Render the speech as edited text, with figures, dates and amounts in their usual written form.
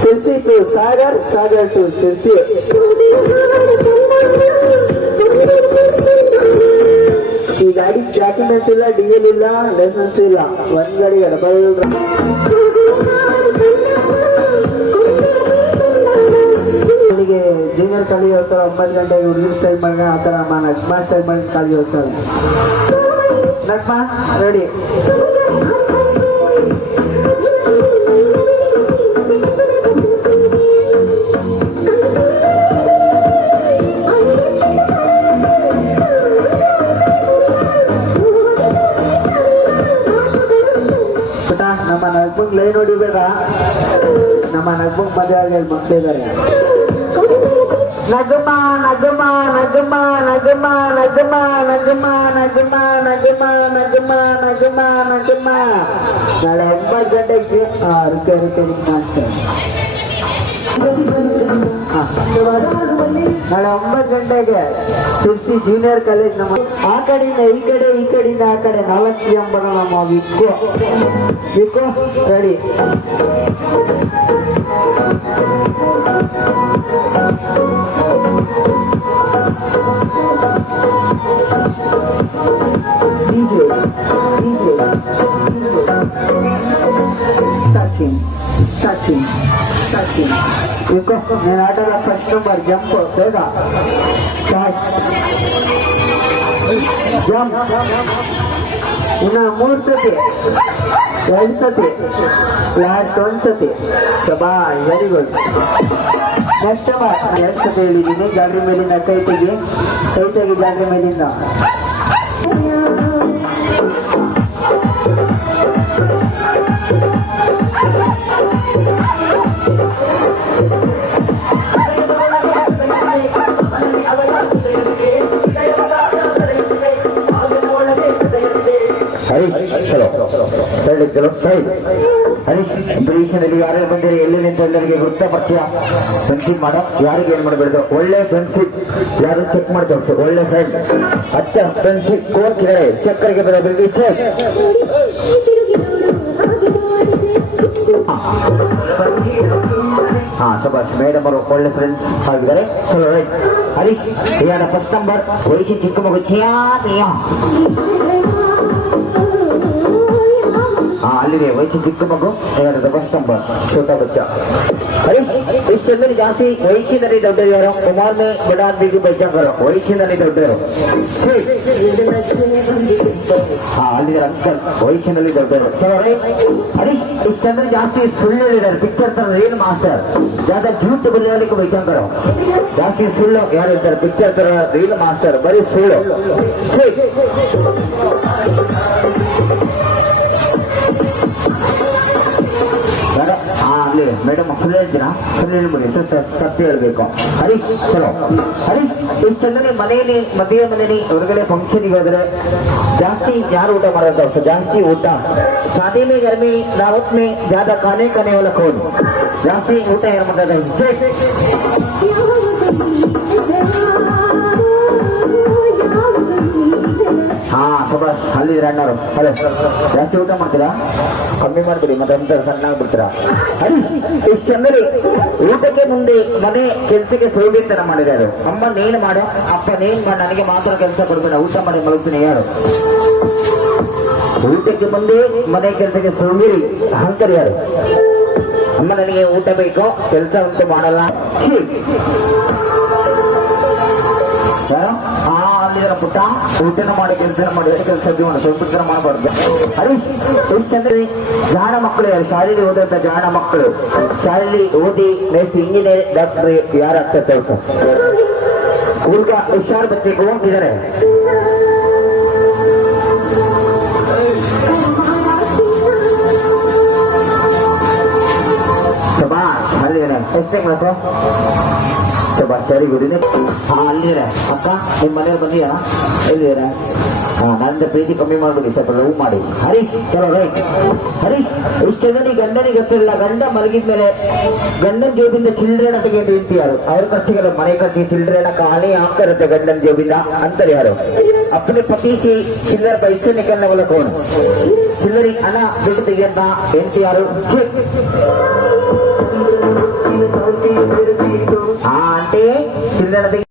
Sirsi to Sagar, Sagar to Sirsi. ಈ ಗಾಡಿ documents ಇಲ್ಲ, ಡಿಎಲ್ ಇಲ್ಲ, ಲೈಸೆನ್ಸ್ ಇಲ್ಲ, ಒಂದ್ ಗಾಡಿ ಡಬಲ್. ಅವನಿಗೆ ಜೂನಿಯರ್ ಕಾಲೇಜ್ ಹೋಗ್ತಾರೆ 9 ಗಂಟೆಗೆ, ಹುಡುಗಿನ ಸ್ಟೈಲ್ ಮಾಡಿ ಆ ಥರ ನಗ್ಮಾ ಸ್ಟೈಲ್ ಮಾಡಿ ಕಾಲೇಜ್ ಹೋಗ್ತಾರೆ. ನಗ್ಮಾ ರೆಡಿ. ನಮ್ಮ ನಗ್ಬಂಗ್ ಲೈನ್ ಹೊಡಿಬೇಡ, ನಮ್ಮ ನಗ್ಬಂಗ್ ಮದುವೆ ಆಗಿ ಮಕ್ಕಳು ಇದ್ದಾರೆ. ನಗಮ ನಗಮ ನಗಮ ನಗಮ ನಗಮ ನಗಮ ನಗಮ ನಗಮ ನಗಮ ನಗಮ ನಗಮ. ನಾಳೆ 9 ಗಂಟೆಗೆ ರಿಪೇರಿ ಮಾಡ್ತೇನೆ. ನಾಳೆ 9 ಗಂಟೆಗೆ ಸಿರ್ಸಿ ಜೂನಿಯರ್ ಕಾಲೇಜ್. ನಮ್ಮ ಆ ಕಡೆಯಿಂದ ಈ ಕಡೆ, ಈ ಕಡೆಯಿಂದ ಆ ಕಡೆ 4 ಎಂಬರ ನಮ್ಮ ವಿಕ್ಕೋ ರೆಡಿ. ಸಚಿನ್ ನೀನು ಆಟದ ಫಸ್ಟ್ ನಂಬರ್ ಜಂಪ್ ಬೇಗ ಜಂಪ್. ಇನ್ನು 3 ಸತಿ, 2 ಸತಿ, ಲಾಸ್ಟ್ 1 ಸತಿ. ಶಬಾಷ್, ವೆರಿ ಗುಡ್. ನೆಕ್ಸ್ಟ್ 2 ಸತಿ ಹೇಳಿದ್ದೀನಿ. ಜಾಗ್ರಿ ಮೇಲಿಂದ ಕೈ ತೆಗಿ ಜಾಗ್ರಿ ಮೇಲಿಂದ. ಹರೀಶ್ ಬ್ರೀಷನಲ್ಲಿ ಯಾರ್ಯಾರು ಬಂದಿರಿ, ಎಲ್ಲಿ ನಿಂತ ಎಲ್ಲರಿಗೆ ವೃತ್ತಪಕ್ಷ ಫ್ರೆಂಡ್ಶಿಪ್ ಮಾಡೋ, ಯಾರಿಗೆ ಏನ್ ಮಾಡಬೇಡ್ದು. ಒಳ್ಳೆ ಫ್ರೆಂಡ್ಶಿಪ್ ಯಾರು ಚೆಕ್ ಮಾಡ್ತೇವೆ. ಒಳ್ಳೆ ಫ್ರೆಂಡ್ ಅಚ್ಚ ಫ್ರೆಂಡ್ಶಿಪ್ ಕೋರ್ಸ್ ಇದೆ. ಚಕ್ಕರಿಗೆ ಬರಬೇಕು. ಶಬಾಷ್, ಮೇಡಮ್ ಅವರು ಒಳ್ಳೆ ಫ್ರೆಂಡ್ಸ್ ಆಗಿದ್ದಾರೆ. ಚಲೋ ರೈಟ್. ಹರೀಶ್ ಯಾರ ಫಸ್ಟ್ ನಂಬರ್ ವಯಸ್ಸಿ ಚಿಕ್ಕ ಮಗು ಅಲ್ಲಿದೆ. ವಯಸ್ಸು ಚಿಕ್ಕ ಮಗು ಯಾರದ ಫಸ್ಟ್ ನಂಬರ್ ಛೋಟ ಬಚ್ಚ. ಹರೀಶ್ ಇಷ್ಟೊಂದಲ್ಲಿ ಜಾಸ್ತಿ ವಯಸ್ಸಿನಲ್ಲಿ ದೊಡ್ಡರು ಯಾರು? ಕುಮಾರ್ ಮೇ ಬಡಾದಿಗೆ ಬಚ್ಚರು ವಯಸ್ಸಿನಲ್ಲಿ ದೊಡ್ಡರು. ಅಲ್ಲಿದೆ ಅಂಕಲ್ ವಯಸ್ಸಿನಲ್ಲಿ ದೊಡ್ಡರು. ಚಲೋ ರೈಟ್. ಹರೀಶ್ ಇಷ್ಟೊಂದ್ರೆ ಜಾಸ್ತಿ ಸುಳ್ಳು ಹೇಳಿದ್ದಾರೆ. ಪಿಕ್ಚರ್ ತರ ರೀಲ್ ಮಾಸ್ಟರ್ ಜಾದ ಜೂಟ್ ಬಲಿಯಲಿಕ್ಕೆ ಬೈಕಂಕರು. ಜಾಸ್ತಿ ಸುಳ್ಳು ಯಾರು ಹೇಳ್ತಾರೆ? ಪಿಕ್ಚರ್ ತರ ರೀಲ್ ಮಾಸ್ಟರ್, ಬರೀ ಸುಳ್ಳು. ಅಲ್ಲಿ ಮೇಡಮ್ ಸುಳ್ಳು ಹೇಳ್ತೀರಾ? ಸುಳ್ಳು ಹೇಳ್ಬಿಡಿ, ಸತ್ಯ ಹೇಳ್ಬೇಕು. ಹರೀಶ್ ಚಲೋ. ಹರೀಶ್ ಇಷ್ಟೆಲ್ಲನೇ ಮನೆಯಲ್ಲಿ, ಮದುವೆ ಮನೆಯಲ್ಲಿ ಹೊರಗಡೆ ಫಂಕ್ಷನ್ಗೆ ಹೋದ್ರೆ ಜಾಸ್ತಿ ಯಾರು ಊಟ ಮಾಡೋದು? ಜಾಸ್ತಿ ಊಟ ಶಾದಿ ಮೇ घर में दावत में ज्यादा खाने वाला कौन? ಜಾಸ್ತಿ ಊಟ ಯಾರು ಮಾಡೋದು? ಶಬಾಷ್. ಅಲ್ಲಿದ್ರೆ ಅಣ್ಣವರು ಹಲೋ, ಜಾಸ್ತಿ ಊಟ ಮಾಡ್ತೀರಾ? ಕಮ್ಮಿ ಮಾಡ್ತೀರಿ, ಮತ್ತೆ ಒಂಥರ ಸಣ್ಣ ಆಗ್ಬಿಡ್ತೀರಾ? ಹರೀಶ್ ಇಷ್ಟಂದ್ರೆ ಊಟಕ್ಕೆ ಮುಂದೆ ಮನೆ ಕೆಲ್ಸಕ್ಕೆ ಸೌಲಭ್ಯತನ ಮಾಡಿದ್ದಾರೆ. ಅಮ್ಮ ನೇನು ಮಾಡು, ಅಪ್ಪ ನೇನ್ ಮಾಡಿ, ನನಗೆ ಮಾತ್ರ ಕೆಲಸ ಕೊಡ್ಬೇಡ, ಊಟ ಮಾಡಿ ಮಲಗ್ತೀನಿ ಯಾರು? ಊಟಕ್ಕೆ ಮುಂದೆ ಮನೆ ಕೆಲಸಕ್ಕೆ ಸೌಂದರ್ಯ ಅಹಂಕಾರಿ ಯಾರು? ಅಮ್ಮ ನನಗೆ ಊಟ ಬೇಕು, ಕೆಲಸ ಉಂಟು ಮಾಡಲ್ಲ. ಅಲ್ಲಿರ ಪುಟ್ಟ ಊಟನ ಮಾಡಿ ಕೆಲಸ ಮಾಡಿ ಕೆಲಸ ಸ್ವಲ್ಪ ಮಾಡಬಾರ್ದು. ಹರೀಶ್ ಇಷ್ಟಂದ್ರೆ ಜಾಣ ಮಕ್ಕಳು ಯಾರು? ಶಾಲೆಯಲ್ಲಿ ಓದಂತ ಜಾಣ ಮಕ್ಕಳು, ಶಾಲೆಯಲ್ಲಿ ಓದಿ ನೆಕ್ಸ್ಟ್ ಇಂಜಿನಿಯರ್, ಡಾಕ್ಟರ್ ಯಾರಾಗ್ತಾರೆ ಕೆಲಸ? ಹುಡುಗ ಹುಷಾರ್ ಬಚ್ಚೆಗೆ ಹೋಗಿದ್ದಾರೆ. ಅಲ್ಲಿದ್ದಾರೆ ಎಷ್ಟೇ ಮಾತ್ರ ಸರಿ ಗುಡಿನೇ. ಅಲ್ಲಿರ ಅಕ್ಕ ನಿಮ್ಮ ಮನೆಯವ್ರು ಬಂದಿಯಾ? ಎಲ್ಲಿದ್ದೀರಾ? ನನ್ನ ಪ್ರೀತಿ ಕಮ್ಮಿ ಮಾಡ್ಬಿಡಿ, ಸ್ವಲ್ಪ ಲವ್ ಮಾಡಿ. ಹರೀಶ್ ಚಲೋ ರೈಟ್. ಹರೀಶ್ ಇಷ್ಟೆಲ್ಲನಿ ಗಂಡನಿಗೆ ಗೊತ್ತಿರಲಿಲ್ಲ. ಗಂಡ ಮಲಗಿದ್ಮೇಲೆ ಗಂಡನ ಜೋಬಿಂದ ಚಿಲ್ಡ್ರನ್ ತೆಗೆದು ಯಾರು? ಅವ್ರ ಖರ್ಚಿಗೆಲ್ಲ ಮನೆ ಖರ್ಚಿ ಚಿಲ್ಡ್ರನ್ ಕಹಾನಿ ಆಗ್ತಿರುತ್ತೆ ಗಂಡನ ಜೋಬಿಂದ ಅಂತಾರೆ ಯಾರು? अपने पति से चिल्लर पैसे निकलने वाला कौन? ಚಿಲ್ಲರಿ ಹಣ ದುಡ್ಡು ತೆಗೆಯಂತ ಹೆಂಡತಿ ಯಾರು? ಆಂಟಿ ಚಿಲ್ಲರೆ